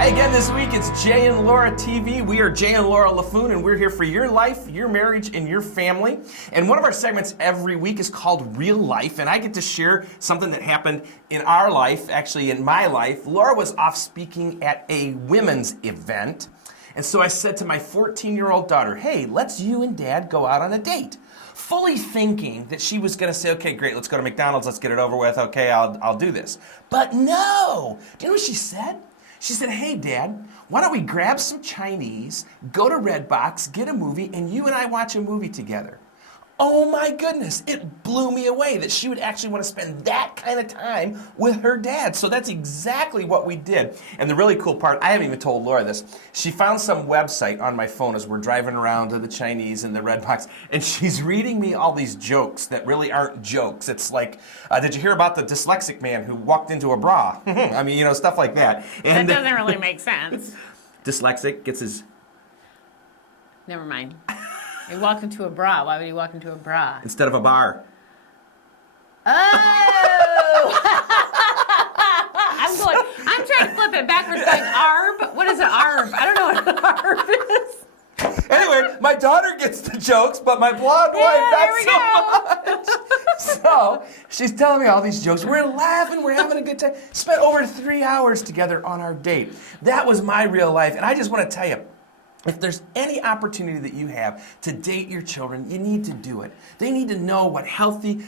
Hi again this week. It's Jay and Laura TV. We are Jay and Laura Laffoon, and we're here for your life, your marriage, and your family. And one of our segments every week is called Real Life, and I get to share something that happened in our life, actually in my life. Laura was off speaking at a women's event, and so I said to my 14-year-old daughter, hey, let's you and Dad go out on a date. Fully thinking that she was going to say, okay, great, let's go to McDonald's, let's get it over with, okay, I'll do this. But no! Do you know what she said? She said, hey, Dad, why don't we grab some Chinese, go to Redbox, get a movie, and you and I watch a movie together? Oh my goodness, it blew me away that she would actually want to spend that kind of time with her dad. So that's exactly what we did. And the really cool part, I haven't even told Laura this, she found some website on my phone as we're driving around to the Chinese and the Redbox, and she's reading me all these jokes that really aren't jokes. It's like, did you hear about the dyslexic man who walked into a bra? I mean, you know, stuff like that. And that doesn't really make sense. Dyslexic gets his... Never mind. He walked into a bra. Why would he walk into a bra? Instead of a bar. Oh! I'm trying to flip it backwards going arb. What is an arb? I don't know what an arb is. Anyway, my daughter gets the jokes, but my blonde wife not so much. So she's telling me all these jokes. We're laughing, we're having a good time. Spent over 3 hours together on our date. That was my real life, and I just want to tell you, if there's any opportunity that you have to date your children, you need to do it. They need to know what healthy...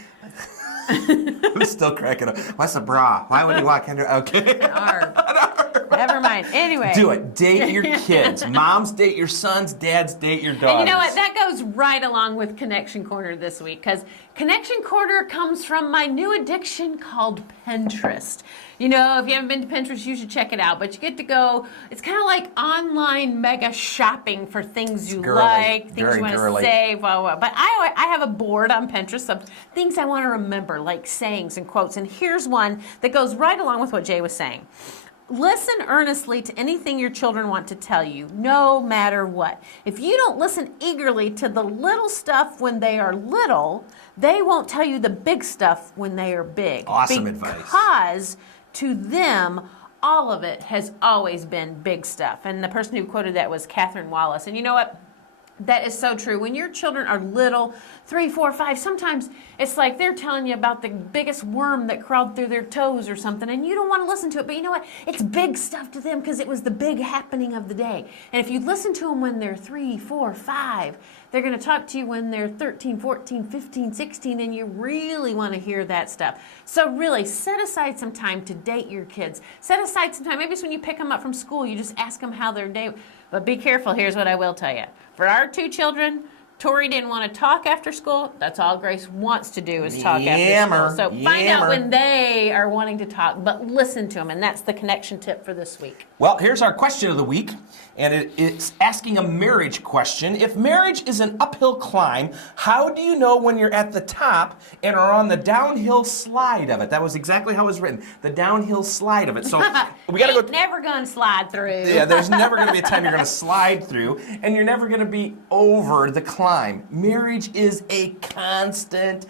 I'm still cracking up. What's a bra? Why would you walk into... Okay. An arb. Never mind. Anyway. Do it. Date your kids. Moms date your sons. Dads date your daughters. And you know what? That goes right along with Connection Corner this week, because Connection Corner comes from my new addiction called Pinterest. You know, if you haven't been to Pinterest, you should check it out. But you get to go, it's kind of like online mega shopping for things you like, things you want to save, blah, blah. But I have a board on Pinterest of things I want to remember, like sayings and quotes. And here's one that goes right along with what Jay was saying. Listen earnestly to anything your children want to tell you, no matter what. If you don't listen eagerly to the little stuff when they are little, they won't tell you the big stuff when they are big. Awesome advice. Because to them, all of it has always been big stuff. And the person who quoted that was Catherine Wallace. And you know what? That is so true. When your children are little, 3, 4, 5, sometimes it's like they're telling you about the biggest worm that crawled through their toes or something, and you don't want to listen to it. But you know what? It's big stuff to them because it was the big happening of the day. And if you listen to them when they're 3, 4, 5, they're going to talk to you when they're 13, 14, 15, 16, and you really want to hear that stuff. So really, set aside some time to date your kids. Set aside some time. Maybe it's when you pick them up from school, you just ask them how their day. But be careful. Here's what I will tell you. For our 2 children, Tori didn't want to talk after school. That's all Grace wants to do is talk after school. So find out when they are wanting to talk, but listen to them. And that's the connection tip for this week. Well, here's our question of the week, and it's asking a marriage question. If marriage is an uphill climb, how do you know when you're at the top and are on the downhill slide of it? That was exactly how it was written, the downhill slide of it. So we got to go. Never going to slide through. Yeah, there's never going to be a time you're going to slide through, and you're never going to be over the climb. Marriage is a constant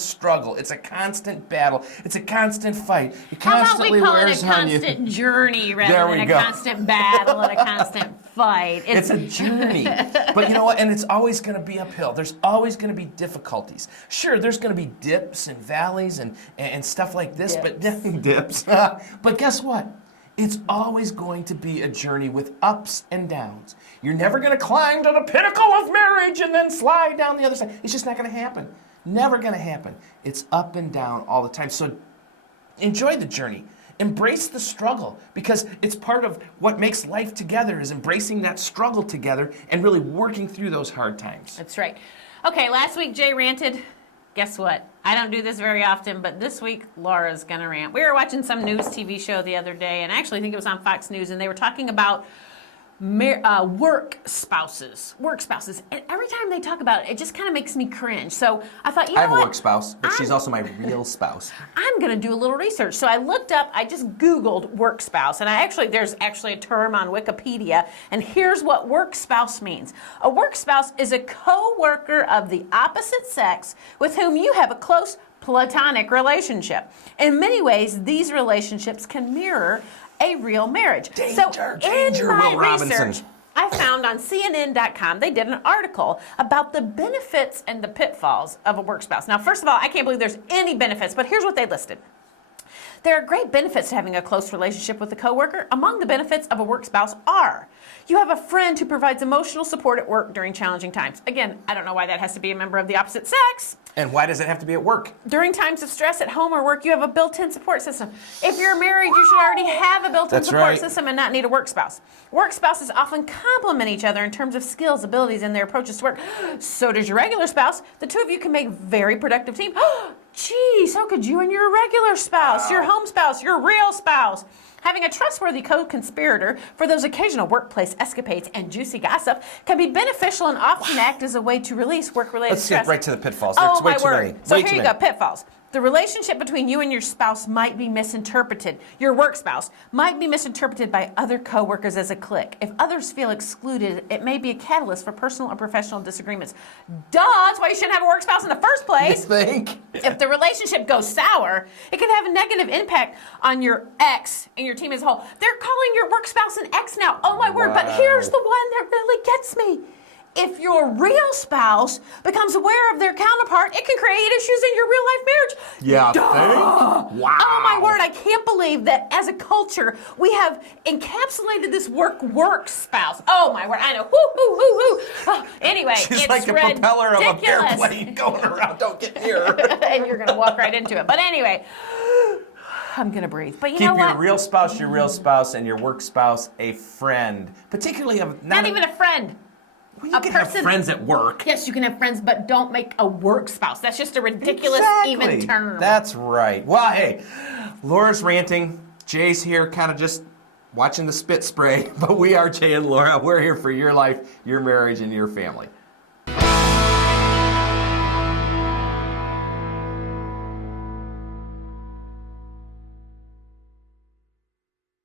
struggle. It's a constant battle. It's a constant fight. It constantly wears on you. How about we call it a constant journey rather than a constant battle and a constant fight? It's a journey. But you know what? And it's always going to be uphill. There's always going to be difficulties. Sure, there's going to be dips and valleys and stuff like this, but dips. But guess what? It's always going to be a journey with ups and downs. You're never going to climb to the pinnacle of marriage and then slide down the other side. It's just not going to happen. Never going to happen. It's up and down all the time. So enjoy the journey. Embrace the struggle, because it's part of what makes life together, is embracing that struggle together and really working through those hard times. That's right. Okay, last week Jay ranted. Guess what? I don't do this very often, but this week Laura's going to rant. We were watching some news TV show the other day, and I actually think it was on Fox News, and they were talking about work spouses. And every time they talk about it, it just kind of makes me cringe. So I thought, you know what? I have a work spouse, but she's also my real spouse. I'm going to do a little research. So I looked up, I just Googled work spouse, and there's actually a term on Wikipedia, and here's what work spouse means. A work spouse is a co-worker of the opposite sex with whom you have a close platonic relationship. In many ways, these relationships can mirror a real marriage. Danger, in my Will Robinson. research, I found on CNN.com, they did an article about the benefits and the pitfalls of a work spouse. Now, first of all, I can't believe there's any benefits, but here's what they listed. There are great benefits to having a close relationship with a coworker. Among the benefits of a work spouse are you have a friend who provides emotional support at work during challenging times. Again, I don't know why that has to be a member of the opposite sex. And why does it have to be at work? During times of stress at home or work, you have a built-in support system. If you're married, you should already have a built-in support system and not need a work spouse. Work spouses often complement each other in terms of skills, abilities, and their approaches to work. So does your regular spouse. The two of you can make a very productive team. Gee, so could you and your regular spouse, your home spouse, your real spouse. Having a trustworthy co-conspirator for those occasional workplace escapades and juicy gossip can be beneficial and often act as a way to release work-related stress. Let's get right to the pitfalls. Oh, There's way my too word. many. So Way here too you many. go, pitfalls. The relationship between you and your spouse might be misinterpreted. Your work spouse might be misinterpreted by other coworkers as a clique. If others feel excluded, it may be a catalyst for personal or professional disagreements. Duh, that's why you shouldn't have a work spouse in the first place. You think? If the relationship goes sour, it can have a negative impact on your ex and your team as a whole. They're calling your work spouse an ex now. Oh my word, but here's the one that really gets me. If your real spouse becomes aware of their counterpart, it can create issues in your real life marriage. Yeah. Duh. Wow. Oh my word, I can't believe that as a culture we have encapsulated this work spouse. Oh my word, I know. Woo, woo, woo, woo. Oh, anyway, She's it's like a propeller of a ridiculous. airplane going around. Don't get near her. And you're going to walk right into it. But anyway, I'm going to breathe. But you know Keep what? your real spouse, and your work spouse a friend. Particularly of Not even a friend. Well, you can have friends at work. Yes, you can have friends, but don't make a work spouse. That's just a ridiculous even term. That's right. Well, hey, Laura's ranting. Jay's here kind of just watching the spit spray. But we are Jay and Laura. We're here for your life, your marriage, and your family.